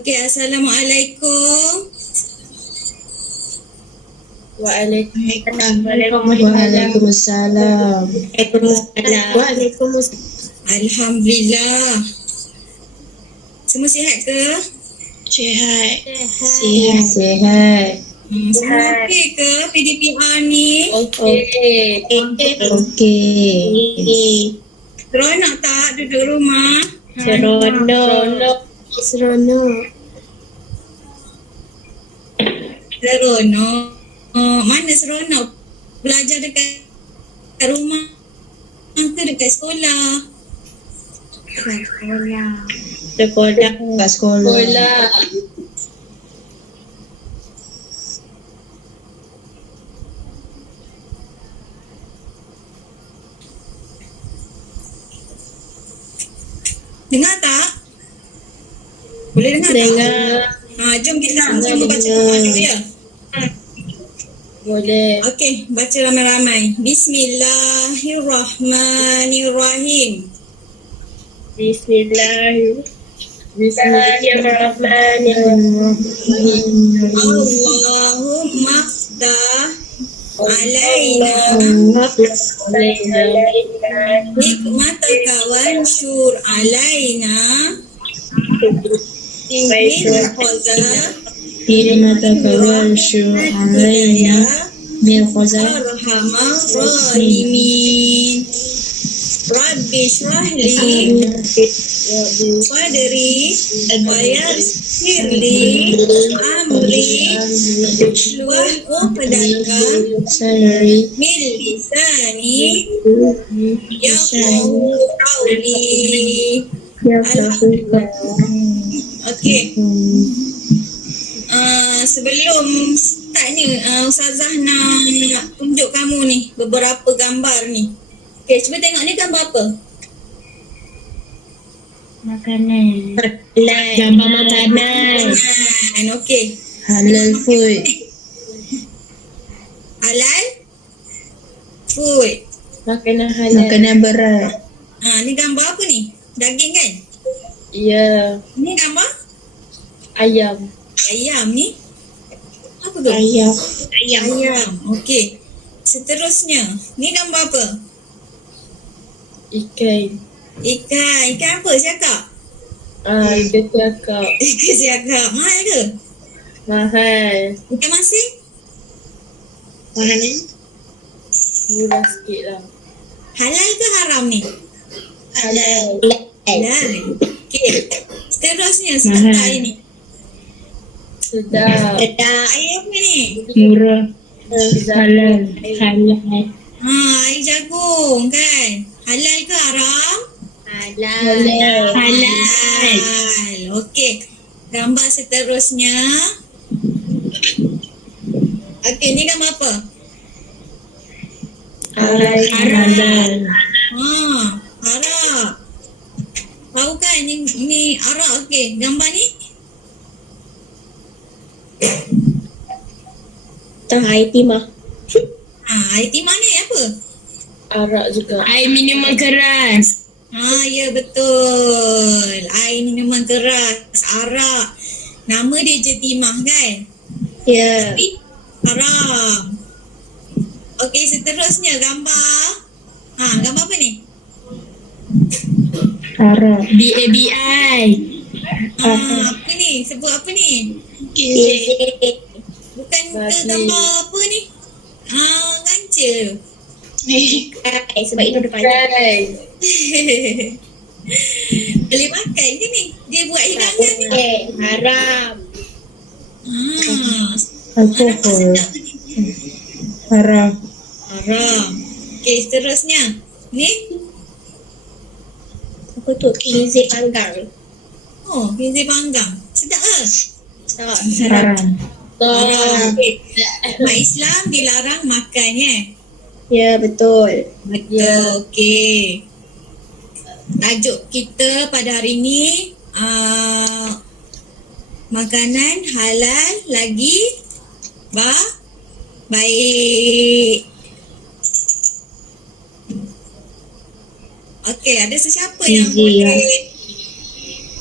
Okey, Assalamualaikum. Waalaikumsalam. Alhamdulillah. Semua sihat ke? Sihat. Semua okey ke PDPR ni? Okey. Seronok tak duduk rumah? Seronok. Seronok. Mana seronok? Belajar dekat rumah ke dekat sekolah? Sekolah. Dengar tak? Boleh dengar tak? Jom kita sama baca Quran dulu ya. Boleh. Okey, baca ramai-ramai. Bismillahirrahmanirrahim. Allahumma ftah alaina nikmataka wanshur alaina min arhamar rahimin. Rabbi shrahli sadri wa yassir li amri wahlul 'uqdatam min lisani yafqahu qawli. Okey. Sebelum start ni, Ustazah nak tunjuk kamu ni beberapa gambar ni. Okey, cuba tengok ni gambar apa? Makanan. Gambar makanan. Okey. Halal food. Halal food. Makanan halal. Makanan berat. Ni gambar apa ni? Daging kan? Ya. Ni gambar Ayam. ayam ni. Apa tu? Ayam. Okey. Seterusnya, ni gambar apa? Ikan. Ikan apa cakap? Ikan cakap. Ikan cakap. Mahal ke? Mahal. Ikan masin? Mahal ni? Murah sikit lah. Halal ke haram ni? Halal. Halal. Okey. Seterusnya, sedap ini. Sedap. Air apa ni? Murah. Halal. Air jagung kan? Halal ke haram? Halal. Okey. Gambar seterusnya. Okey, ni gambar apa? Halal. Arak. Tahu kan ni arak. Okey, gambar ni? Air timah. Air timah ni apa? Arak juga. Air minuman keras. Ya betul. Air minuman keras, arak. Nama dia je timah kan? Ya. Tapi haram. Okey, seterusnya gambar. Gambar apa ni? Arak. BABI. Apa ni? Sebut apa ni? Bukan ke gambar apa ni? Ganca. Sebab itu ada panjang. Boleh makan ke ni? Dia buat hidangan ni. Haram. Nampak sedap ke ni? Haram. Haram. Okey, seterusnya. Ni? Apa tu? Kizi panggang. Pinzi panggang. Sedap ke? Haram. Haram. Okey. Umat Islam dilarang makan Ya, betul. Betul. Okey. Tajuk kita pada hari ni makanan halal lagi baik. Okey, ada sesiapa yang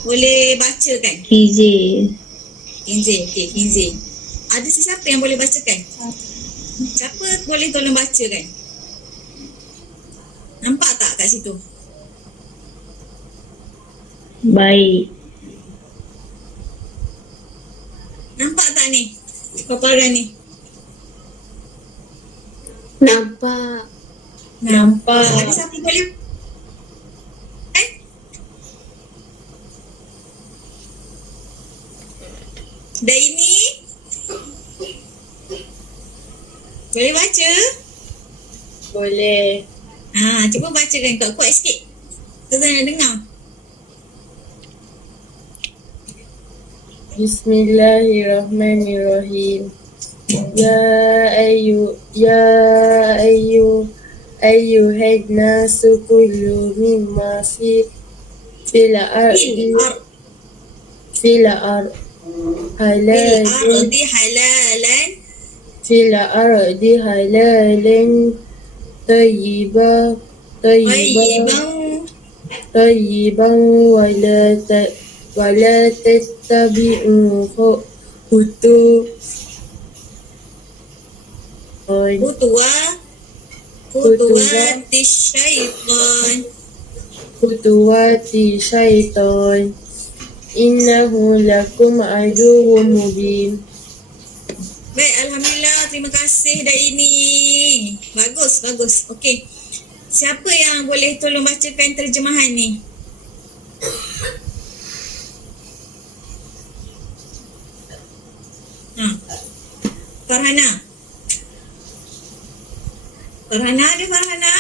boleh baca kan? Hijau. Kinzih. Okey, Kinzih. Ada sesiapa yang boleh bacakan? Siapa boleh tolong bacakan? Nampak tak kat situ? Baik. Nampak tak ni? Paparan ni. Nampak. Nampak. Ada siapa boleh? Daini? Boleh baca? Boleh. Cuba bacakan kuat-kuat sikit. Kita nak dengar. Bismillahirrahmanirrahim. Ayyuhan nasu kulu mimma fil ardi halalan halalan fil ardi halalan tayyiban wala tattabi'u khutuwati syaitan. khutuwati syaitan innahu lakum aduwwum mubin. Baik, Alhamdulillah. Terima kasih Daini. Bagus. Okey. Siapa yang boleh tolong bacakan terjemahan ni? Farhana. Ada Farhana?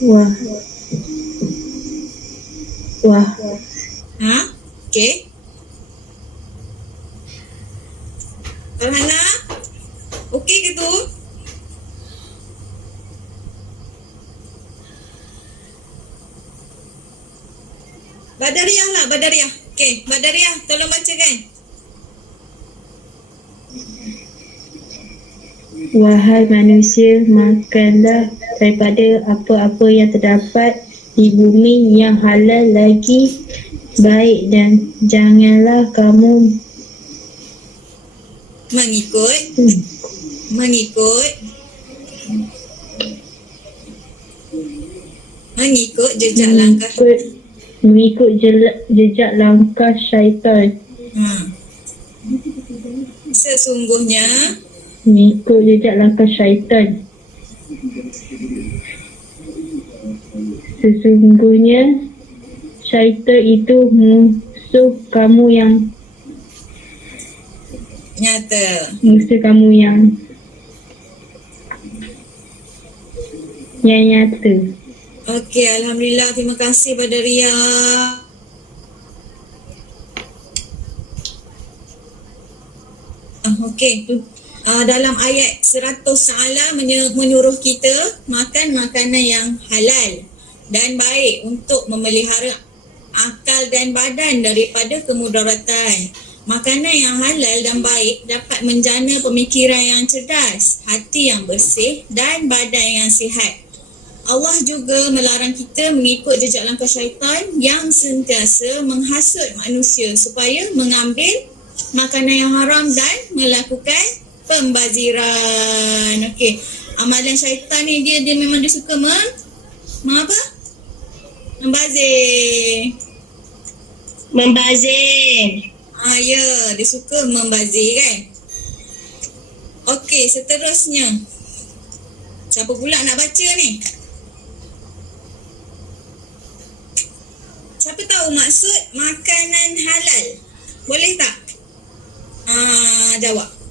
Wah. Okey. Farhana? Okey ke tu? Badariah lah, Badariah. Okey, Badariah tolong bacakan. Wahai manusia, makanlah daripada apa-apa yang terdapat di bumi yang halal lagi baik dan janganlah kamu mengikut jejak langkah jejak langkah syaitan. Sesungguhnya Mengikut jejak langkah syaitan. Sesungguhnya syaitan itu musuh kamu yang nyata. Yang nyata. Okey, Alhamdulillah. Terima kasih Badaria. Okey. Dalam ayat 100 Ta'ala menyuruh kita makan makanan yang halal dan baik untuk memelihara akal dan badan daripada kemudaratan. Makanan yang halal dan baik dapat menjana pemikiran yang cerdas, hati yang bersih dan badan yang sihat. Allah juga melarang kita mengikut jejak langkah syaitan yang sentiasa menghasut manusia supaya mengambil makanan yang haram dan melakukan pembaziran. Okey. Amalan syaitan ni dia memang dia suka membazir. Ya, dia suka membazir kan. Okey, seterusnya. Siapa pula nak baca ni? Siapa tahu maksud makanan halal? Boleh tak? Jawab.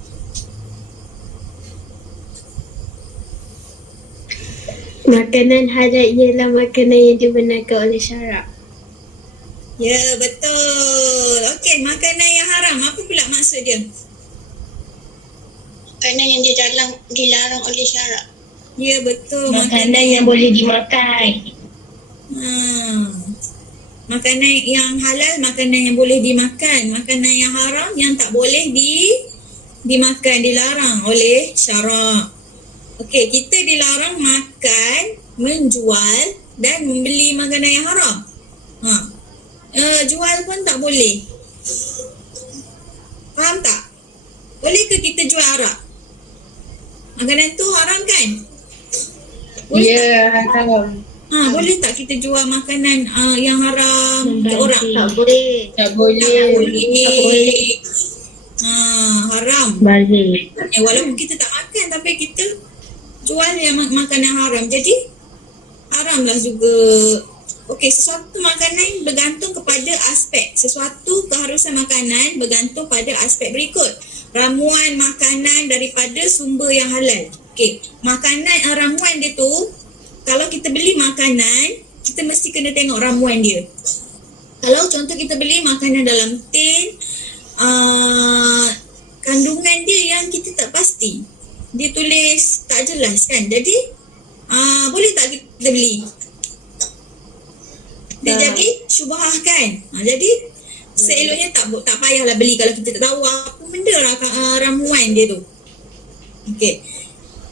Makanan halal ialah makanan yang dibenarkan oleh syarak. Ya, betul. Okey, makanan yang haram, apa pula maksud dia? Makanan yang dilarang oleh syarak. Ya, betul. Makanan yang boleh dimakan. Makanan yang halal, makanan yang boleh dimakan. Makanan yang haram yang tak boleh dimakan, dilarang oleh syarak. Okey, kita dilarang makan, menjual dan membeli makanan yang haram. Jual pun tak boleh. Faham tak? Boleh ke kita jual arak? Makanan tu haram kan? Boleh Ya, haram. boleh tak kita jual makanan yang haram ke orang? Tak boleh. Tak boleh. Tak boleh. Haram. Balik. Walaupun kita tak makan tapi kita jual yang makanan haram. Jadi haramlah juga. Okey, sesuatu makanan bergantung kepada aspek. Sesuatu keharusan makanan bergantung pada aspek berikut. Ramuan makanan daripada sumber yang halal. Okey, makanan ramuan dia tu, kalau kita beli makanan, kita mesti kena tengok ramuan dia. Kalau contoh kita beli makanan dalam tin, kandungan dia yang kita tak pasti. Dia tulis tak jelas kan. Jadi boleh tak kita beli? Dia jadi syubhah kan. Jadi seeloknya tak payahlah beli kalau kita tak tahu apa benda ramuan dia tu. Okey.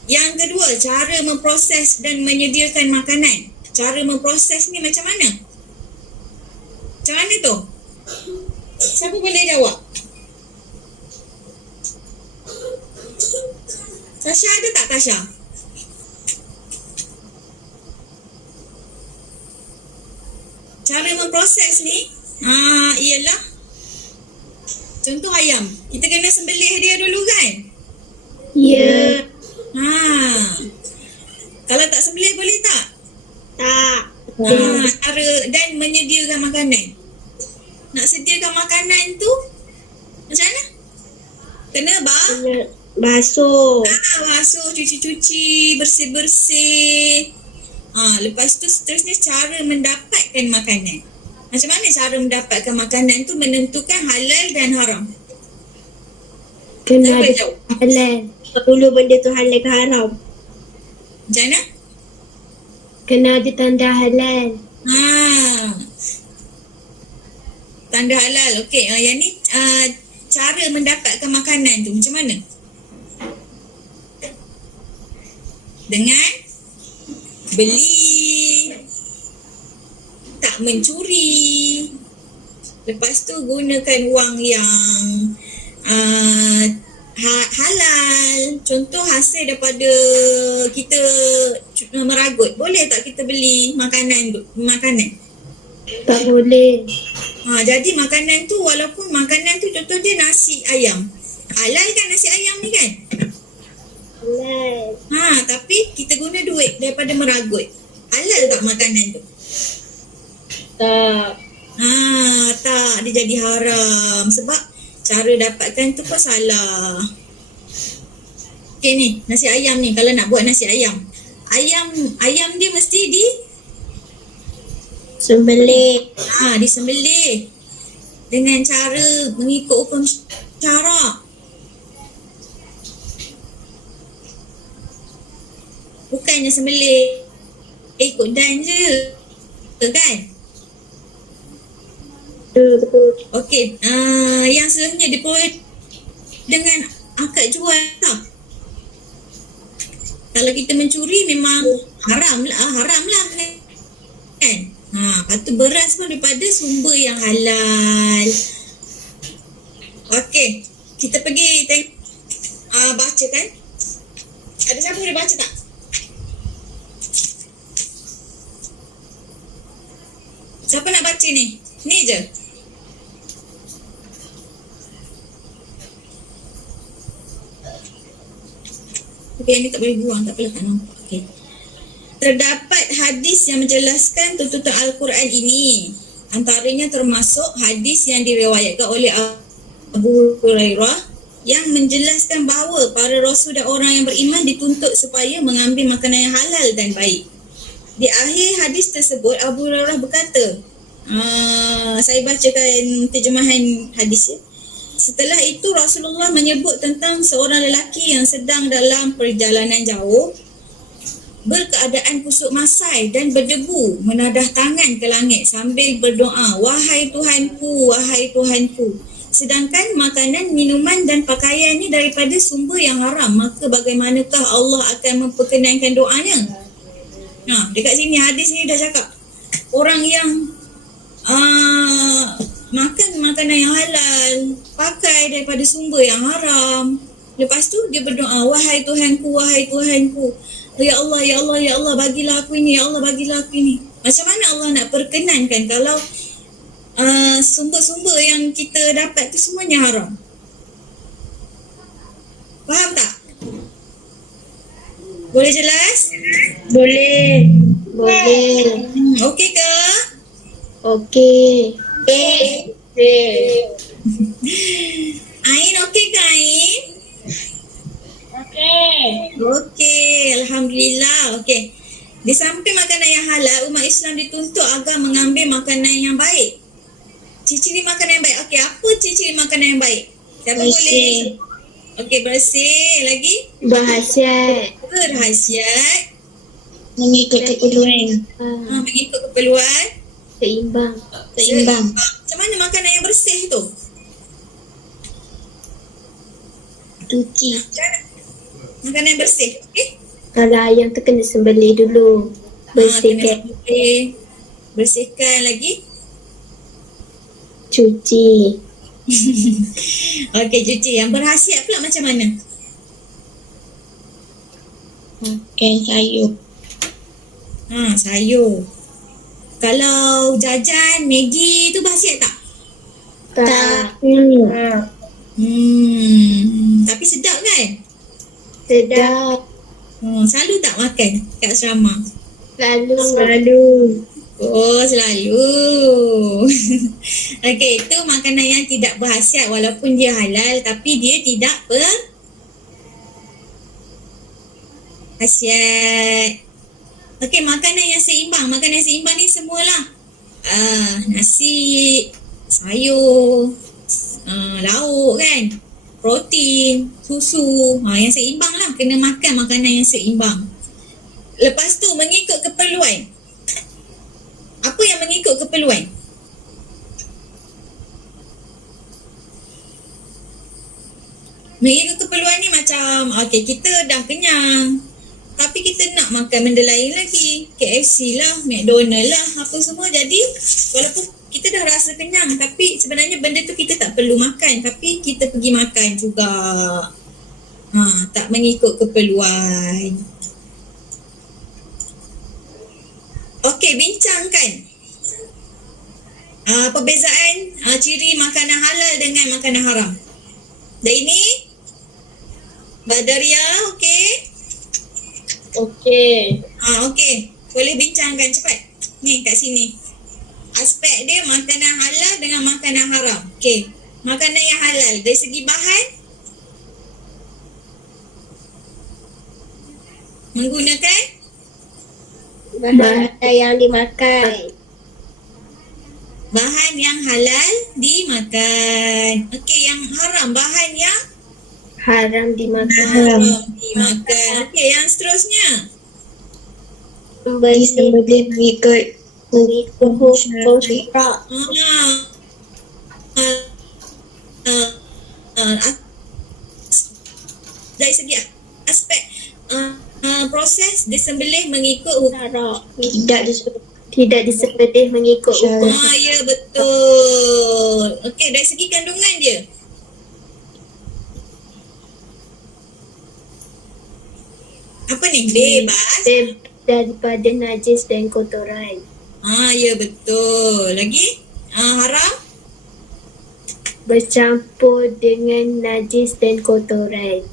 Yang kedua, cara memproses dan menyediakan makanan. Cara memproses ni macam mana? Macam mana tu? Siapa boleh jawab? Tasha ada tak Tasha? Cara memproses ni ialah contoh ayam. Kita kena sembelih dia dulu kan? Ya. Kalau tak sembelih boleh tak? Tak. Cara dan menyediakan makanan. Nak sediakan makanan tu macam mana? Kena Basuh. basuh, cuci-cuci, bersih-bersih. Lepas tu seterusnya cara mendapatkan makanan. Macam mana cara mendapatkan makanan tu menentukan halal dan haram? Kena Siapa ada yang jawab? halal. Dulu benda tu halal ke haram. Macam mana? Kena ada tanda halal. Tanda halal. Okey, yang ni cara mendapatkan makanan tu macam mana? Dengan beli, tak mencuri. Lepas tu gunakan wang yang halal. Contoh hasil daripada kita meragut. Boleh tak kita beli makanan? Tak boleh. Jadi makanan tu, walaupun makanan tu contoh dia nasi ayam. Halal kan nasi ayam ni kan? Halal. Tapi kita guna duit daripada meragut. Halal tak makanan tu? Tak. Tak, dia jadi haram sebab cara dapatkan tu pun salah. Okey ni, nasi ayam ni, kalau nak buat nasi ayam. Ayam dia mesti Sembelih. disembelih dengan cara mengikut hukum syarak. Bukannya sembelih ikut dan je. Betul kan? Betul. Okey, yang selanjutnya diperoleh dengan akad jual tak? Kalau kita mencuri memang haram lah kan? Lepas tu beras pun daripada sumber yang halal. Okey, kita pergi baca kan? Ada siapa boleh baca tak? Siapa nak baca ni? Ni je. Okey, ni tak boleh buang, tak apalah, tak nampak. Okey. Terdapat hadis yang menjelaskan tuntutan Al-Quran ini. Antaranya termasuk hadis yang diriwayatkan oleh Abu Hurairah yang menjelaskan bahawa para rasul dan orang yang beriman dituntut supaya mengambil makanan yang halal dan baik. Di akhir hadis tersebut, Abu Hurairah berkata, saya bacakan terjemahan hadis ya. Setelah itu Rasulullah menyebut tentang seorang lelaki yang sedang dalam perjalanan jauh berkeadaan kusut masai dan berdebu, menadah tangan ke langit sambil berdoa, wahai Tuhanku, wahai Tuhanku. Sedangkan makanan, minuman dan pakaiannya daripada sumber yang haram, maka bagaimanakah Allah akan memperkenankan doanya? Dekat sini hadis ni dah cakap orang yang makan makanan yang halal, pakai daripada sumber yang haram. Lepas tu dia berdoa, wahai Tuhanku, ya Allah, ya Allah, ya Allah, bagilah aku ini, ya Allah, bagilah aku ini. Macam mana Allah nak perkenankan kalau sumber-sumber yang kita dapat tu semuanya haram? Faham tak? Boleh jelas? Boleh. Okey ke? Okey. Ain okey ke Ain? Okey, Alhamdulillah. Okey. Di samping makanan yang halal, umat Islam dituntut agar mengambil makanan yang baik. Ciri-ciri makanan yang baik. Okey, apa ciri-ciri makanan yang baik? Siapa boleh? Okey, bersih. Lagi? Berhasiat. Mengikut keperluan. Mengikut keperluan. Seimbang. Macam mana makanan yang bersih tu? Cuci. Makanan yang bersih. Okey? Kalau ayam tu kena sembelih dulu. Bersihkan. Bersihkan lagi. Cuci. Okey, cuci. Yang berhasiat pula macam mana? Makan sayur. Sayur. Kalau jajan Maggi tu berhasiat tak? Tak. Tapi sedap kan? Sedap. Selalu tak makan kat asrama? Selalu. Oh, selalu. Okey, itu makanan yang tidak berhasiat walaupun dia halal tapi dia tidak berhasiat. Okey, makanan yang seimbang. Makanan yang seimbang ni semualah. Nasi, sayur, lauk kan, protein, susu. Yang seimbang lah. Kena makan makanan yang seimbang. Lepas tu mengikut keperluan. Apa yang mengikut keperluan? Mengikut keperluan ni macam okey, kita dah kenyang tapi kita nak makan benda lain lagi. KFC lah, McDonald lah, apa semua. Jadi walaupun kita dah rasa kenyang tapi sebenarnya benda tu kita tak perlu makan tapi kita pergi makan juga. Tak mengikut keperluan. Okey, bincangkan perbezaan ciri makanan halal dengan makanan haram. Daini, Badaria, okey? Okey. Okey. Boleh bincangkan cepat. Ni kat sini. Aspek dia makanan halal dengan makanan haram. Okey. Makanan yang halal dari segi bahan menggunakan Bahan yang dimakan. bahan yang halal dimakan. Okey, yang haram bahan yang Haram dimakan. haram dimakan. Okey, yang seterusnya. Boleh mengikut Hukum syarak. Dari segi aspek proses disembelih mengikut hukum. tidak disembelih mengikut hukum. Ya, betul. Okey, dari segi kandungan dia. Apa ni? Bebas. Daripada najis dan kotoran. Ya, betul. Lagi? Haram? Bercampur dengan najis dan kotoran.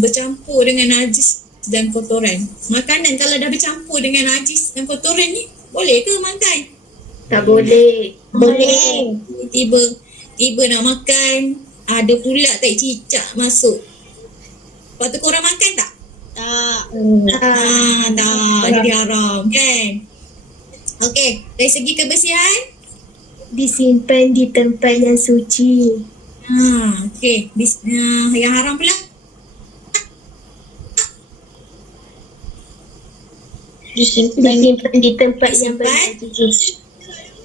Bercampur dengan najis dan kotoran. Makanan kalau dah bercampur dengan najis dan kotoran ni, boleh ke makan? Tak boleh. Boleh. Tiba nak makan, ada pula tai cicak masuk. Lepas tu korang makan tak? Tak. Tak. Jadi haram kan? Okey, dari segi kebersihan? Disimpan di tempat yang suci. Okey. Yang haram pula? Disimpan Di tempat yang Disimpan? bernajis.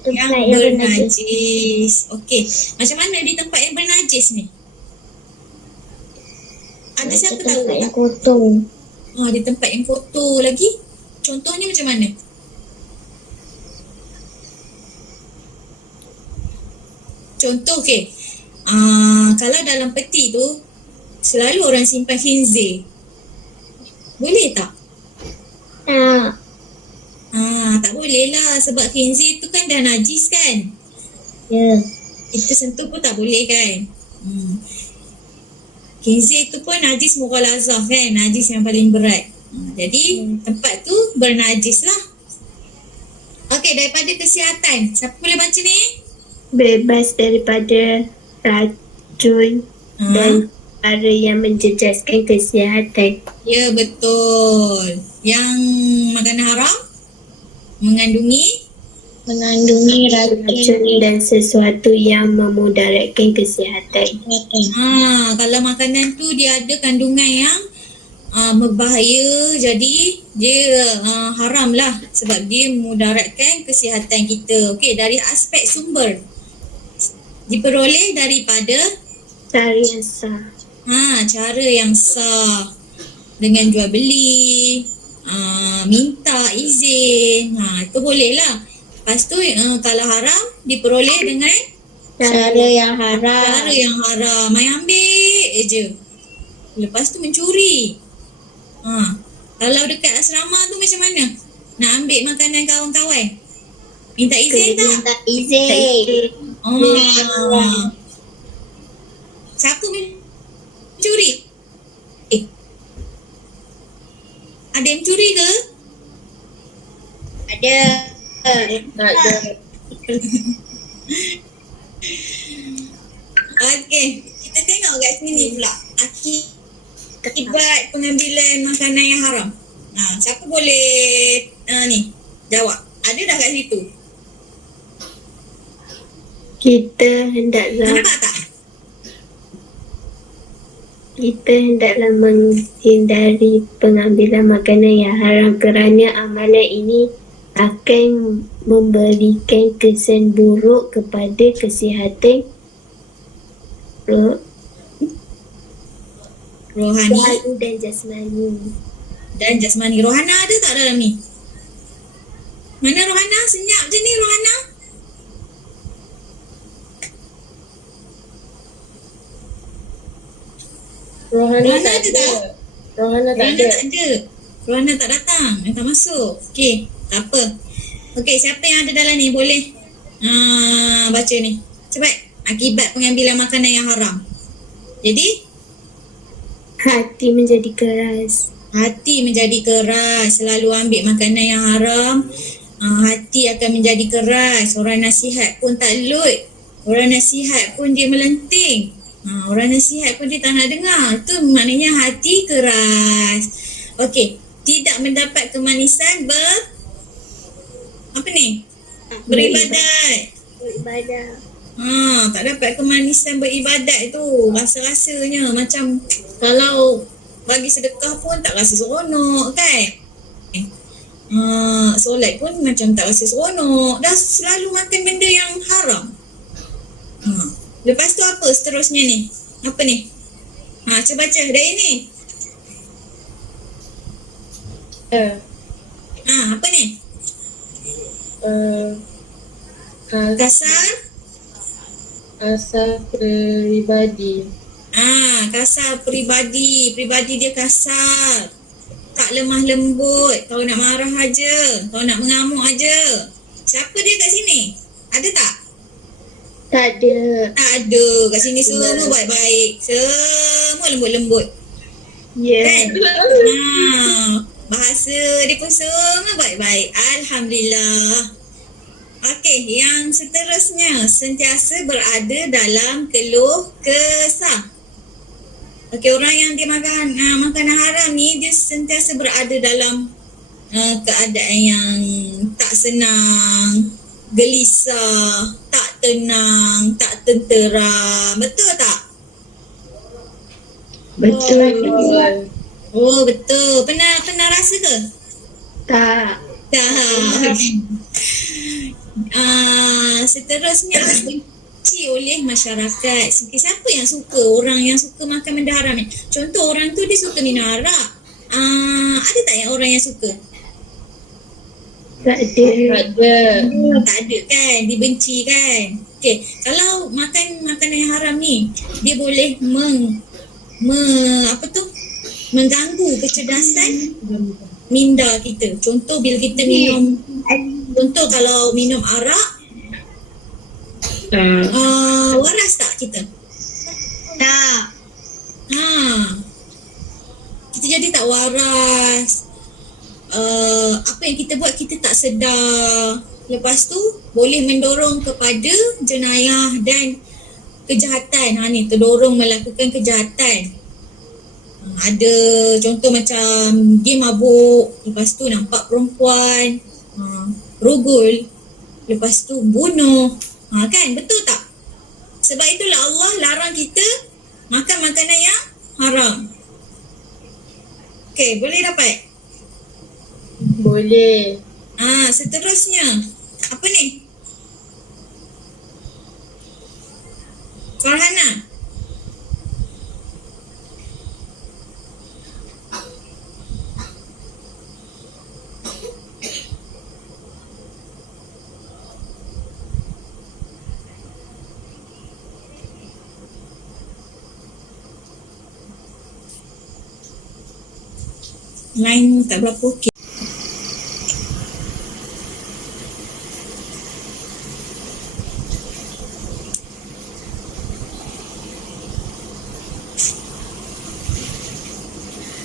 Yang bernajis. Okey. Macam mana di tempat yang bernajis ni? Ada siapa tahu tak? yang kotor. Di tempat yang kotor lagi. Contohnya macam mana? Contoh kalau dalam peti tu selalu orang simpan khinzir. Boleh tak? Tak. Tak boleh lah sebab khinzir tu kan dah najis kan. Ya. Kita sentuh pun tak boleh kan. Khinzir tu pun najis mughalazah kan, najis yang paling berat. Jadi tempat tu bernajis lah. Okey, daripada kesihatan, siapa boleh baca ni? Bebas daripada racun dan cara yang menjejaskan kesihatan. Ya, betul. Yang makanan haram mengandungi Racun dan sesuatu yang memudaratkan kesihatan. kalau makanan tu dia ada kandungan yang berbahaya, jadi dia haram lah sebab dia memudaratkan kesihatan kita. Okey, dari aspek sumber diperoleh daripada Cara yang sah. cara yang sah dengan jual beli, minta izin, itu boleh lah. Lepas tu kalau haram diperoleh dengan Cara yang haram. cara yang haram. Main ambil je. Lepas tu mencuri. Kalau dekat asrama tu macam mana? Nak ambil makanan kawan-kawan? Minta izin tak? Minta izin. Siapa mencuri? Ada yang mencuri ke? Ada. Okey, kita tengok kat sini pula. Akibat pengambilan makanan yang haram. Siapa boleh jawab? Ada dah kat situ? Kita hendaklah Nampak tak? menghindari pengambilan makanan yang haram kerana amalan ini akan memberikan kesan buruk kepada kesihatan Rohani dan jasmani. dan jasmani. Rohana ada tak dalam ni? Mana Rohana? Senyap je ni Rohana. Rohana Rohana tak ada ada. tak? Rohana tak Rohana ada. tak ada. Rohana tak datang. Yang tak masuk. Okey, tak apa. Okey, siapa yang ada dalam ni boleh baca ni. Cepat. Akibat pengambilan makanan yang haram. Jadi, Hati menjadi keras. hati menjadi keras. Selalu ambil makanan yang haram, hati akan menjadi keras. Orang nasihat pun tak lut. Orang nasihat pun dia melenting. Orang nasihat pun dia tak nak dengar. Itu maknanya hati keras. Okey, tidak mendapat kemanisan beribadat. Tak dapat kemanisan beribadat tu. Rasa-rasanya macam kalau bagi sedekah pun tak rasa seronok kan. Solat pun macam tak rasa seronok. Dah selalu makan benda yang haram. Lepas tu apa seterusnya ni? Apa ni? Cuba baca dari ni. Apa ni? Kasar? Asal peribadi. Kasar peribadi. Peribadi dia kasar. Tak lemah lembut. Kau nak marah aja. Kau nak mengamuk aja. Siapa dia kat sini? Ada tak? Tak ada. Tak ada. Kat sini semua baik-baik. Semua lembut-lembut. Ya. Kan? Bahasa dia pun semua baik-baik. Alhamdulillah. Okey, yang seterusnya sentiasa berada dalam keluh kesah. Okey, orang yang dia makan makanan haram ni dia sentiasa berada dalam keadaan yang tak senang, gelisah, tak tenang, tak tenteram. Betul tak? Betul. Oh, betul. Pernah rasa ke? Tak. Tak. Seterusnya dibenci oleh masyarakat. Siapa yang suka? Orang yang suka makan benda haram ni. Contoh orang tu dia suka minum arak. Ada tak yang orang yang suka? Tak ada. Ada. Tak ada kan, dibenci kan. Okey, kalau makan makanan yang haram ni, dia boleh mengganggu kecerdasan minda kita. Contoh bila kita minum, contoh kalau minum arak, waras tak kita? Tak. Kita jadi tak waras. Apa yang kita buat kita tak sedar. Lepas tu boleh mendorong kepada jenayah dan kejahatan. Ni terdorong melakukan kejahatan. Ada contoh macam dia mabuk, lepas tu nampak perempuan, rogol, lepas tu bunuh. Kan, betul tak? Sebab itulah Allah larang kita makan makanan yang haram. Okey, boleh dapat? Boleh. Seterusnya. Apa ni? Farhana. Line tak berapa okey.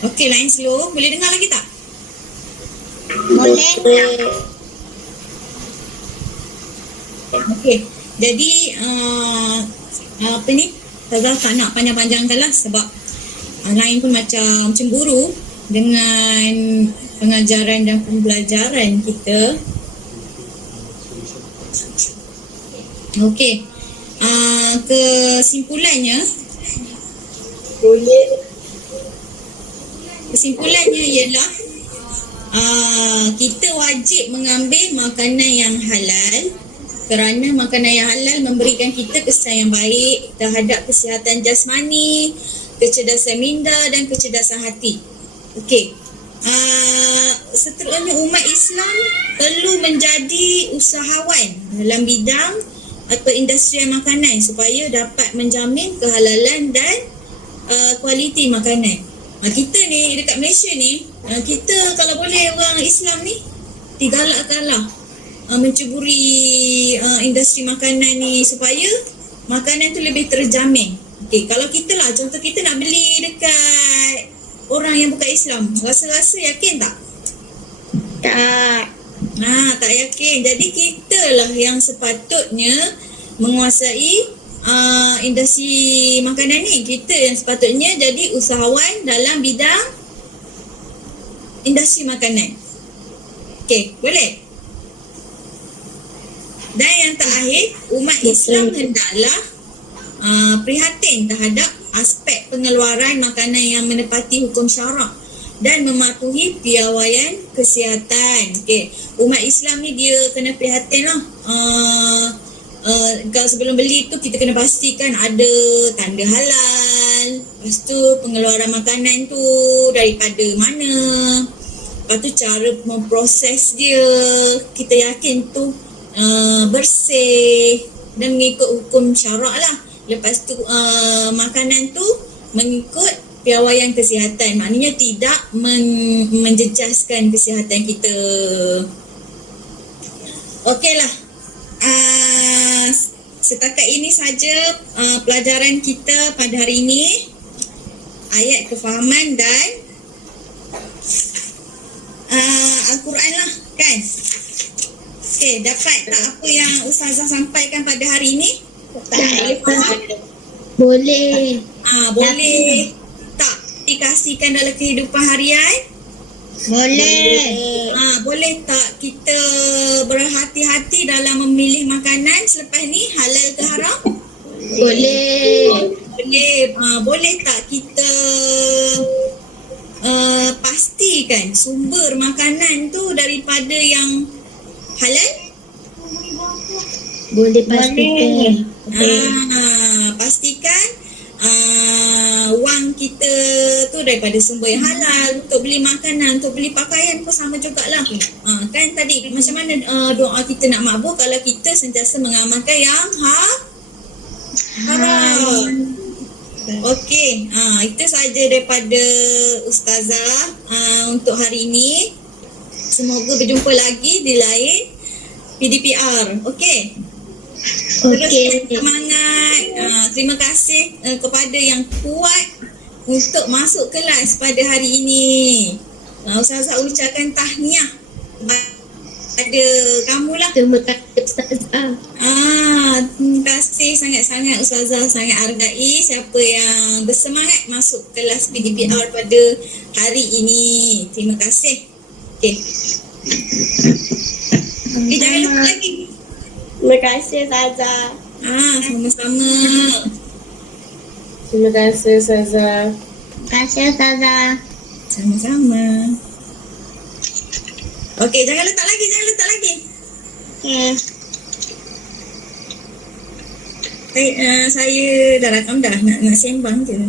Okey, line slow. Boleh dengar lagi tak? Boleh. Okey. Jadi apa ni? Tazah tak nak panjang-panjangkan lah sebab line pun macam cemburu dengan pengajaran dan pembelajaran kita. Okey. Kesimpulannya ialah kita wajib mengambil makanan yang halal kerana makanan yang halal memberikan kita kesan yang baik terhadap kesihatan jasmani, kecerdasan minda dan kecerdasan hati. Okey. Seterusnya umat Islam perlu menjadi usahawan dalam bidang atau industri makanan supaya dapat menjamin kehalalan dan kualiti makanan. Kita ni dekat Malaysia ni, kita kalau boleh orang Islam ni digalakkanlah mencuburi industri makanan ni supaya makanan tu lebih terjamin. Okey, kalau kita lah, contoh kita nak beli dekat orang yang bukan Islam, rasa-rasa yakin tak? Tak. Tak yakin. Jadi kita lah yang sepatutnya menguasai industri makanan ni. Kita yang sepatutnya jadi usahawan dalam bidang industri makanan. Okey, boleh? Dan yang terakhir, umat Islam hendaklah prihatin terhadap aspek pengeluaran makanan yang menepati hukum syarak dan mematuhi piawaian kesihatan. Okey, umat Islam ni dia kena prihatin lah. Kalau sebelum beli tu kita kena pastikan ada tanda halal. Lepas tu pengeluaran makanan tu daripada mana. Lepas tu cara memproses dia, kita yakin tu bersih dan mengikut hukum syarak lah. Lepas tu makanan tu mengikut piawaian kesihatan. Maknanya tidak menjejaskan kesihatan kita. Okeylah. Setakat ini saja pelajaran kita pada hari ini. Ayat kefahaman dan Al-Quran lah kan. Okey, dapat tak apa yang Ustazah sampaikan pada hari ini? Boleh faham? Boleh. Boleh tak aplikasikan dalam kehidupan harian? Boleh. Boleh tak kita berhati-hati dalam memilih makanan selepas ni, halal ke haram? Boleh. Boleh tak kita pastikan sumber makanan tu daripada yang halal? Boleh pastikan. Pastikan wang kita tu daripada sumber yang halal. Untuk beli makanan, untuk beli pakaian pun sama jugalah. Kan tadi macam mana doa kita nak makbul kalau kita sentiasa mengamalkan yang haram. Okey, itu saja daripada Ustazah untuk hari ini. Semoga berjumpa lagi di lain PDPR. Okey. Okey. Semangat. Terima kasih kepada yang kuat untuk masuk kelas pada hari ini. Ustazah ucapkan tahniah pada kamulah. Terima kasih Ustazah. Terima kasih sangat-sangat Ustazah, sangat hargai siapa yang bersemangat masuk kelas PDPR pada hari ini. Terima kasih. Okey. Jangan lupa lagi. Terima kasih Ustazah. Sama-sama. Terima kasih Ustazah. Terima kasih Ustazah. Sama-sama. Okey, jangan letak lagi. Okay. Saya dah rakam dah, nak sembang je.